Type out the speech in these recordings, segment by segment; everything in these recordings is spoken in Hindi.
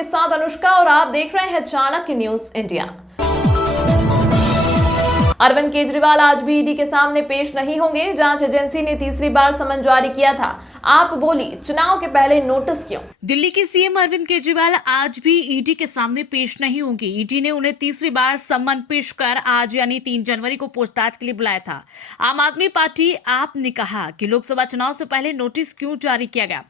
आपके साथ अनुष्का और आप देख रहे हैं चाणक्य न्यूज इंडिया। अरविंद केजरीवाल आज भी ईडी के सामने पेश नहीं होंगे। जांच एजेंसी ने तीसरी बार समन जारी किया था। आप बोली, चुनाव के पहले नोटिस क्यों? दिल्ली के सीएम अरविंद केजरीवाल आज भी ईडी के सामने पेश नहीं होंगे। ईडी ने उन्हें तीसरी बार सम्मन पेश कर आज यानी 3 जनवरी को पूछताछ के लिए बुलाया था। आम आदमी पार्टी आप ने कहा कि लोकसभा चुनाव से पहले नोटिस क्यों जारी किया गया।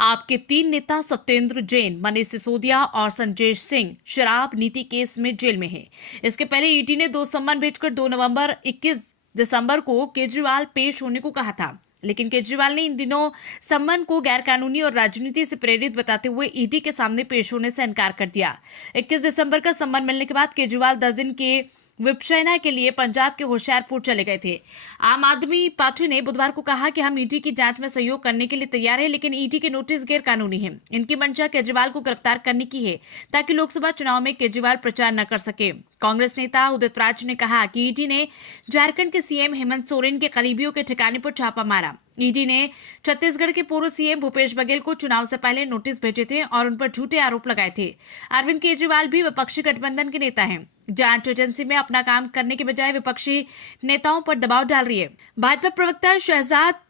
आपके 3 नेता सत्येंद्र जैन, मनीष सिसोदिया और संजय सिंह शराब नीति केस में जेल में हैं। इसके पहले ईडी ने 2 सम्मन भेजकर 2 नवंबर 21 दिसंबर को केजरीवाल पेश होने को कहा था, लेकिन केजरीवाल ने इन दिनों सम्मन को गैरकानूनी और राजनीति से प्रेरित बताते हुए ईडी के सामने पेश होने से इनकार कर दिया। 21 दिसंबर का सम्मन मिलने के बाद केजरीवाल 10 दिन के विपश्यना के लिए पंजाब के होशियारपुर चले गए थे। आम आदमी पार्टी ने बुधवार को कहा कि हम ईडी की जांच में सहयोग करने के लिए तैयार हैं, लेकिन ईडी के नोटिस गैर कानूनी हैं। इनकी मंशा केजरीवाल को गिरफ्तार करने की है ताकि लोकसभा चुनाव में केजरीवाल प्रचार न कर सके। कांग्रेस नेता उदित राज ने कहा कि ईडी ने झारखंड के सीएम हेमंत सोरेन के करीबियों के ठिकाने पर छापा मारा। ईडी ने छत्तीसगढ़ के पूर्व सीएम भूपेश बघेल को चुनाव से पहले नोटिस भेजे थे और उन पर झूठे आरोप लगाए थे। अरविंद केजरीवाल भी विपक्षी गठबंधन के नेता हैं। जांच एजेंसी में अपना काम करने के बजाय विपक्षी नेताओं पर दबाव डाल रही है। भाजपा प्रवक्ता शहजाद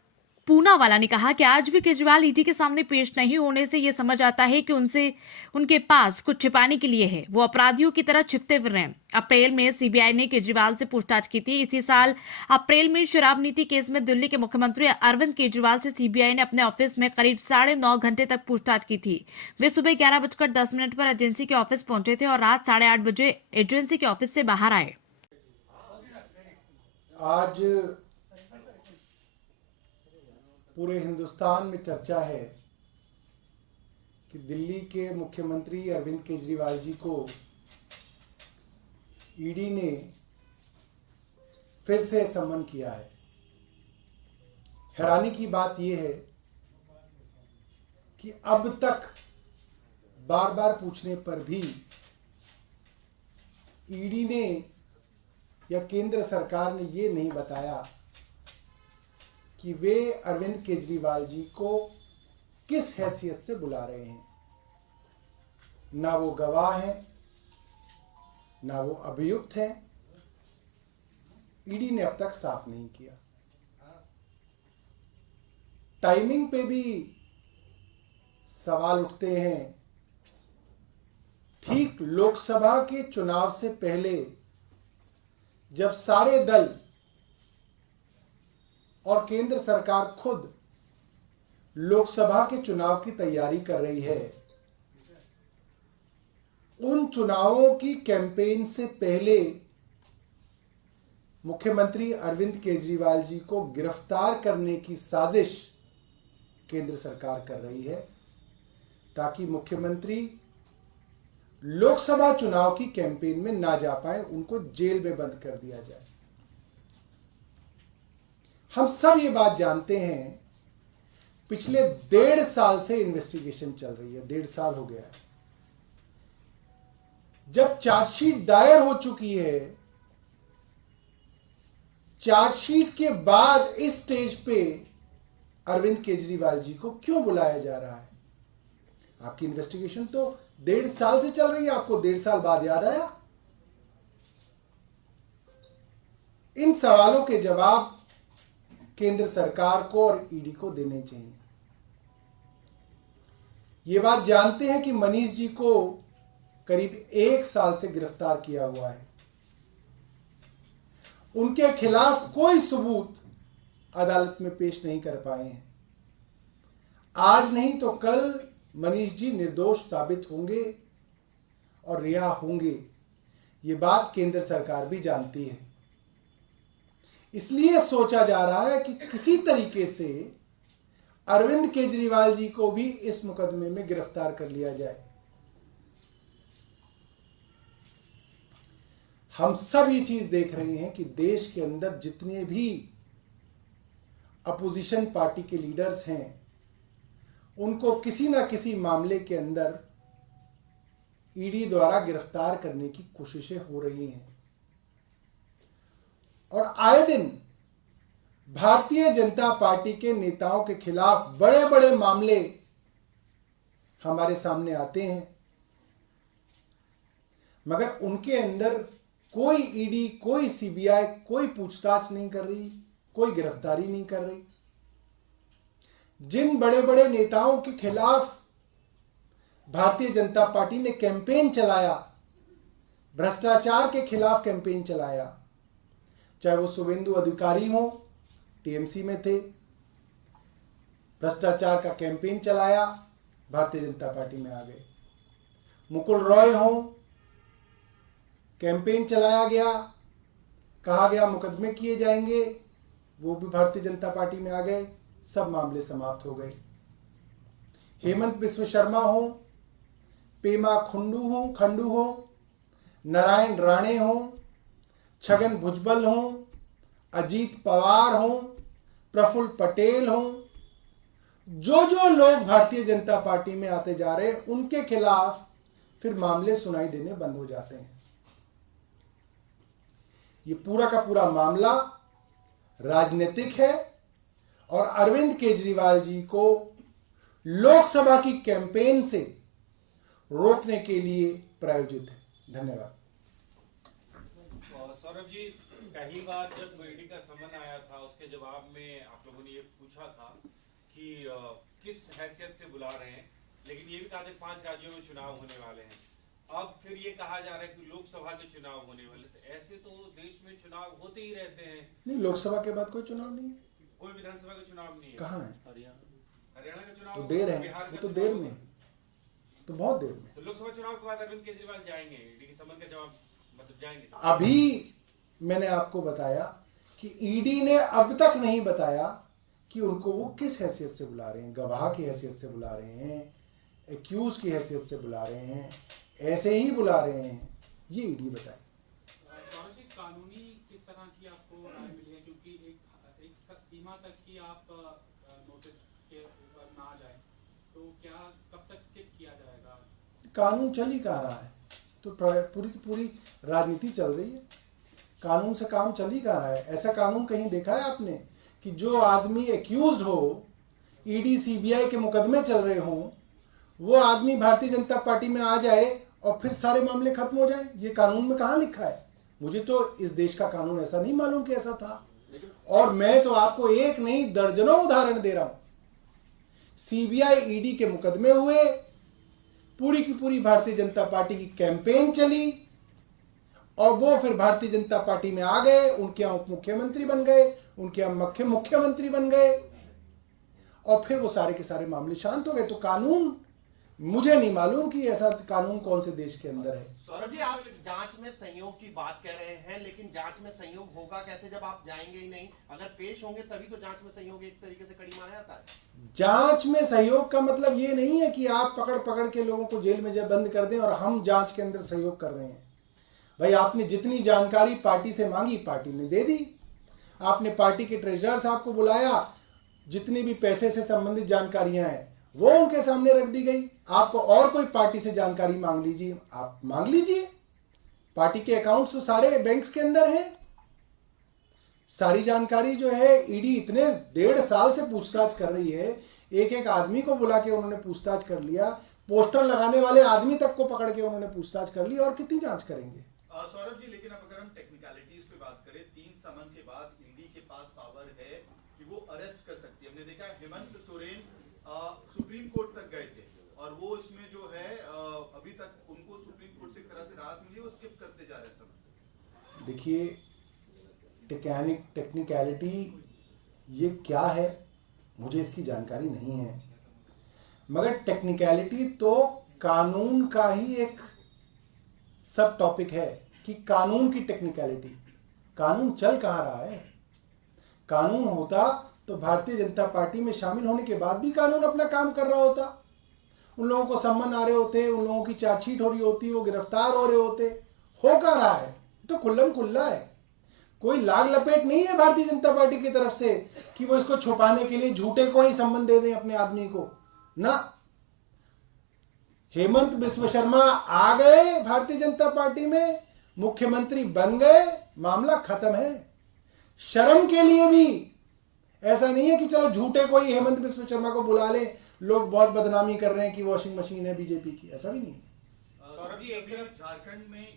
पूनावाला ने कहा कि आज भी केजरीवाल ईडी के सामने पेश नहीं होने से यह समझ आता है कि उनके पास कुछ छिपाने के लिए है। वो अपराधियों की तरह छिपते फिर रहे हैं। अप्रैल में सीबीआई ने केजरीवाल से पूछताछ की थी। इसी साल अप्रैल में शराब नीति केस में दिल्ली के मुख्यमंत्री अरविंद केजरीवाल से सीबीआई ने अपने ऑफिस में करीब 9.5 घंटे तक पूछताछ की थी। वे सुबह 11:10 पर एजेंसी के ऑफिस पहुंचे थे और रात 8:30 बजे एजेंसी के ऑफिस से बाहर आए। आज पूरे हिंदुस्तान में चर्चा है कि दिल्ली के मुख्यमंत्री अरविंद केजरीवाल जी को ईडी ने फिर से सम्मन किया है। हैरानी की बात यह है कि अब तक बार बार पूछने पर भी ईडी ने या केंद्र सरकार ने ये नहीं बताया कि वे अरविंद केजरीवाल जी को किस हैसियत से बुला रहे हैं। ना वो गवाह हैं, ना वो अभियुक्त हैं। ईडी ने अब तक साफ नहीं किया। टाइमिंग पे भी सवाल उठते हैं। ठीक लोकसभा के चुनाव से पहले जब सारे दल और केंद्र सरकार खुद लोकसभा के चुनाव की तैयारी कर रही है, उन चुनावों की कैंपेन से पहले मुख्यमंत्री अरविंद केजरीवाल जी को गिरफ्तार करने की साजिश केंद्र सरकार कर रही है ताकि मुख्यमंत्री लोकसभा चुनाव की कैंपेन में ना जा पाए, उनको जेल में बंद कर दिया जाए। हम सब ये बात जानते हैं, पिछले 1.5 साल से इन्वेस्टिगेशन चल रही है। 1.5 साल हो गया है। जब चार्जशीट दायर हो चुकी है, चार्जशीट के बाद इस स्टेज पे अरविंद केजरीवाल जी को क्यों बुलाया जा रहा है? आपकी इन्वेस्टिगेशन तो 1.5 साल से चल रही है, आपको 1.5 साल बाद याद आया? इन सवालों के जवाब केंद्र सरकार को और ईडी को देने चाहिए। ये बात जानते हैं कि मनीष जी को करीब 1 साल से गिरफ्तार किया हुआ है। उनके खिलाफ कोई सबूत अदालत में पेश नहीं कर पाए हैं। आज नहीं तो कल मनीष जी निर्दोष साबित होंगे और रिहा होंगे। ये बात केंद्र सरकार भी जानती है। इसलिए सोचा जा रहा है कि किसी तरीके से अरविंद केजरीवाल जी को भी इस मुकदमे में गिरफ्तार कर लिया जाए। हम सब ये चीज देख रहे हैं कि देश के अंदर जितने भी अपोजिशन पार्टी के लीडर्स हैं, उनको किसी ना किसी मामले के अंदर ईडी द्वारा गिरफ्तार करने की कोशिशें हो रही हैं और आए दिन भारतीय जनता पार्टी के नेताओं के खिलाफ बड़े बड़े मामले हमारे सामने आते हैं। मगर उनके अंदर कोई ईडी, कोई सीबीआई कोई पूछताछ नहीं कर रही, कोई गिरफ्तारी नहीं कर रही। जिन बड़े बड़े नेताओं के खिलाफ भारतीय जनता पार्टी ने कैंपेन चलाया, भ्रष्टाचार के खिलाफ कैंपेन चलाया, चाहे वो शुभेंदु अधिकारी हो, टीएमसी में थे, भ्रष्टाचार का कैंपेन चलाया, भारतीय जनता पार्टी में आ गए। मुकुल रॉय हो, कैंपेन चलाया गया, कहा गया मुकदमे किए जाएंगे, वो भी भारतीय जनता पार्टी में आ गए, सब मामले समाप्त हो गए। हेमंत बिस्व शर्मा हो, पेमा खंडू हो, नारायण राणे हो, छगन भुजबल हो, अजीत पवार हो, प्रफुल्ल पटेल हो, जो लोग भारतीय जनता पार्टी में आते जा रहे हैं उनके खिलाफ फिर मामले सुनाई देने बंद हो जाते हैं। ये पूरा का पूरा मामला राजनीतिक है और अरविंद केजरीवाल जी को लोकसभा की कैंपेन से रोकने के लिए प्रायोजित है। धन्यवाद। सौरभ जी, पहली बार जब ईडी का समन आया था उसके जवाब में आप लोगों ने ये पूछा था कि किस हैसियत से बुला रहे हैं, लेकिन ये भी कहा था 5 राज्यों में चुनाव होने वाले हैं। अब फिर ये कहा जा रहा है कि लोकसभा के चुनाव होने वाले, तो ऐसे तो देश में चुनाव होते ही रहते हैं। नहीं, लोकसभा के बाद कोई चुनाव नहीं है, कोई विधानसभा का चुनाव नहीं है। कहाँ है? हरियाणा का चुनाव तो देर है, वो तो देर में, तो बहुत देर में। तो लोकसभा चुनाव के बाद अरविंद केजरीवाल जाएंगे, ईडी के समन का जवाब मतलब जाएंगे। अभी मैंने आपको बताया कि ईडी ने अब तक नहीं बताया कि उनको वो किस हैसियत से बुला रहे हैं, गवाह की हैसियत से बुला रहे हैं, एक्यूज की हैसियत से बुला रहे हैं, ऐसे ही बुला रहे हैं, ये ईडी बताए। कानूनी किस तरह की आपको राय मिली है, क्योंकि एक सीमा तक ही आप नोटिस के ऊपर ना जाए, तो क्या कब तक स्किप किया जाएगा? कानून चल ही कहाँ रहा है, तो पूरी की पूरी राजनीति चल रही है, कानून से काम चल ही कहाँ रहा है। ऐसा कानून कहीं देखा है आपने कि जो आदमी एक्यूज्ड हो, ईडी सीबीआई के मुकदमे चल रहे हों, वो आदमी भारतीय जनता पार्टी में आ जाए और फिर सारे मामले खत्म हो जाए? ये कानून में कहाँ लिखा है? मुझे तो इस देश का कानून ऐसा नहीं मालूम कि ऐसा था। और मैं तो आपको एक नहीं दर्जनों उदाहरण दे रहा हूं। सीबीआई ईडी के मुकदमे हुए, पूरी की पूरी भारतीय जनता पार्टी की कैंपेन चली और वो फिर भारतीय जनता पार्टी में आ गए, उनके यहाँ उप मुख्यमंत्री बन गए, उनके यहाँ मुख्यमंत्री बन गए और फिर वो सारे के सारे मामले शांत हो गए। तो कानून, मुझे नहीं मालूम कि ऐसा कानून कौन से देश के अंदर है। सौरभ जी, आप जांच में संयोग की बात कह रहे हैं, लेकिन जांच में संयोग होगा कैसे जब आप जाएंगे ही नहीं? अगर पेश होंगे तभी तो जांच में संयोग एक तरीके से कड़ी मारा जाता है। जांच में सहयोग का मतलब ये नहीं है कि आप पकड़ के लोगों को जेल में बंद कर दें और हम जांच के अंदर सहयोग कर रहे हैं। भाई, आपने जितनी जानकारी पार्टी से मांगी, पार्टी ने दे दी। आपने पार्टी के ट्रेजरर साहब को बुलाया, जितनी भी पैसे से संबंधित जानकारियां हैं वो उनके सामने रख दी गई। आपको और कोई पार्टी से जानकारी मांग लीजिए, आप मांग लीजिए। पार्टी के अकाउंट्स तो सारे बैंक्स के अंदर हैं। सारी जानकारी जो है, ईडी इतने 1.5 साल से पूछताछ कर रही है, एक एक आदमी को बुला के उन्होंने पूछताछ कर लिया, पोस्टर लगाने वाले आदमी तक को पकड़ के उन्होंने पूछताछ कर ली, और कितनी जांच करेंगे? सौरभ जी, लेकिन अब अगर हम टेक्निकलिटीज पे बात करें, 3 समन के बाद ईडी के पास पावर है कि वो अरेस्ट कर सकती है। हमने देखा हेमंत सोरेन सुप्रीम कोर्ट तक गए थे और वो इसमें जो है अभी तक उनको सुप्रीम कोर्ट से एक तरह से राहत मिली, वो स्किप करते जा रहे हैं समन। देखिए, टेक्निकलिटी ये क्या है मुझे इसकी जानकारी नहीं है, मगर टेक्निकलिटी तो कानून का ही एक सब टॉपिक है कि कानून की टेक्निकलिटी। कानून चल कहाँ रहा है? कानून होता तो भारतीय जनता पार्टी में शामिल होने के बाद भी कानून अपना काम कर रहा होता। उन लोगों को सम्मन आ रहे होते, उन लोगों की चार्जशीट हो रही होती, वो गिरफ्तार हो रहे होते। हो क्या रहा है? तो खुल्लम खुल्ला है, कोई लाग लपेट नहीं है भारतीय जनता पार्टी की तरफ से कि वो इसको छुपाने के लिए झूठे को ही सम्मन दे दें अपने आदमी को ना। हेमंत बिस्व शर्मा आ गए भारतीय जनता पार्टी में, मुख्यमंत्री बन गए, मामला खत्म है। शर्म के लिए भी ऐसा नहीं है कि चलो झूठे कोई हेमंत बिस्व शर्मा को बुला ले, लोग बहुत बदनामी कर रहे हैं कि वॉशिंग मशीन है बीजेपी की, ऐसा भी नहीं है। सौरभ जी, एक झारखंड में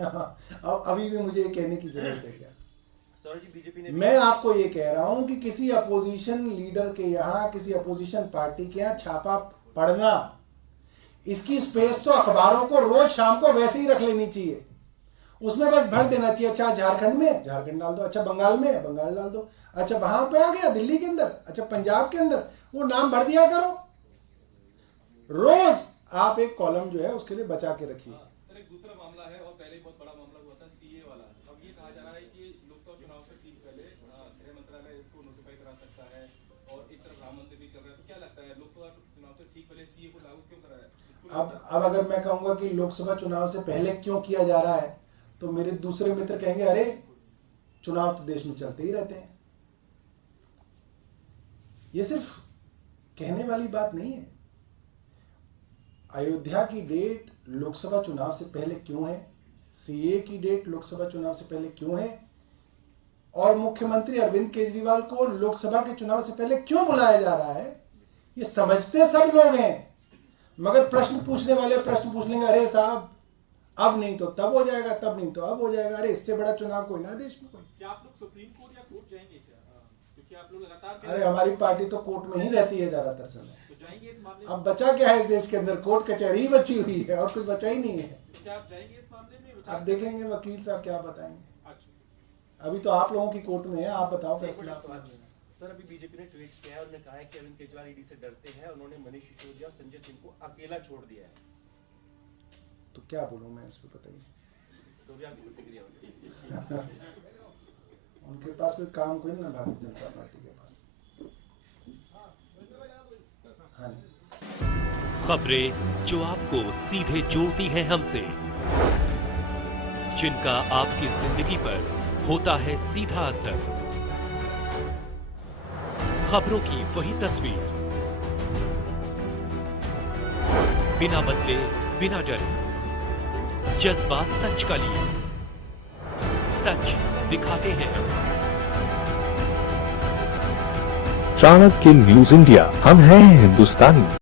अब अभी भी मुझे ये कहने की जरूरत है क्या? सर जी बीजेपी ने मैं आपको ये कह रहा हूं कि किसी अपोजिशन लीडर के यहाँ, किसी अपोजिशन पार्टी के यहाँ छापा पड़ना, इसकी स्पेस तो अखबारों को रोज शाम को वैसे ही रख लेनी चाहिए। उसमें बस भर देना चाहिए, अच्छा झारखंड में झारखंड डाल दो, अच्छा बंगाल में बंगाल डाल दो, अच्छा वहां पे आ गया दिल्ली के अंदर, अच्छा पंजाब के अंदर, वो नाम भर दिया करो। रोज आप एक कॉलम जो है उसके लिए बचा के रखिए। सर एक दूसरा मामला है और पहले बहुत बड़ा मामला हुआ था सीए वाला। अब ये कहा जा रहा है कि लोकसभा चुनाव से ठीक पहले गृह मंत्रालय इसको नोटिफाई करा सकता है और एक तरफ राम मंदिर भी चल रहा है, तो क्या लगता है लोकसभा चुनाव से ठीक पहले सीए को लागू क्यों करा है? अब अगर मैं कहूंगा कि लोकसभा चुनाव से पहले क्यों किया जा रहा है, तो मेरे दूसरे मित्र कहेंगे अरे चुनाव तो देश में चलते ही रहते हैं। ये सिर्फ कहने वाली बात नहीं है। अयोध्या की डेट लोकसभा चुनाव से पहले क्यों है, सीए की डेट लोकसभा चुनाव से पहले क्यों है, और मुख्यमंत्री अरविंद केजरीवाल को लोकसभा के चुनाव से पहले क्यों बुलाया जा रहा है, ये समझते सब लोग हैं। मगर प्रश्न पूछने वाले प्रश्न पूछ लेंगे, अरे साहब अब नहीं तो तब हो जाएगा, तब नहीं तो अब हो जाएगा। अरे इससे बड़ा चुनाव कोई ना देश में कोई। क्या आप लोग सुप्रीम कोर्ट या कोर्ट जाएंगे क्या? क्योंकि आप लोग लगातार अरे हमारी पार्टी तो कोर्ट में ही रहती है ज्यादातर समय। तो जाएंगे इस मामले अब बचा क्या है इस देश के अंदर? कोर्ट कचहरी ही बची हुई है और कुछ बचा ही नहीं है। तो क्या आप जाएंगे इस मामले में? अब देखेंगे वकील साहब क्या बताएंगे। अच्छा अभी तो आप लोगों की कोर्ट में है, आप बताओ फैसला। सर अभी बीजेपी ने ट्वीट किया है, उन्होंने कहा है कि अरविंद केजरीवाल ईडी से डरते हैं, उन्होंने मनीष सिसोदिया और संजय सिंह को अकेला छोड़ दिया है। तो क्या बोलूं मैं इस पे, बताइए। तो भी आपकी प्रतिक्रिया होगी? उनके पास कोई काम कोई ना, भारतीय जनता पार्टी के पास। हाँ जी। खबरें जो आपको सीधे जोड़ती हैं हमसे, जिनका आपकी जिंदगी पर होता है सीधा असर, खबरों की वही तस्वीर, बिना बदले बिना डरे, जज्बा सच का लिए, सच दिखाते हैं हम। चाणक्य न्यूज इंडिया, हम हैं हिंदुस्तानी।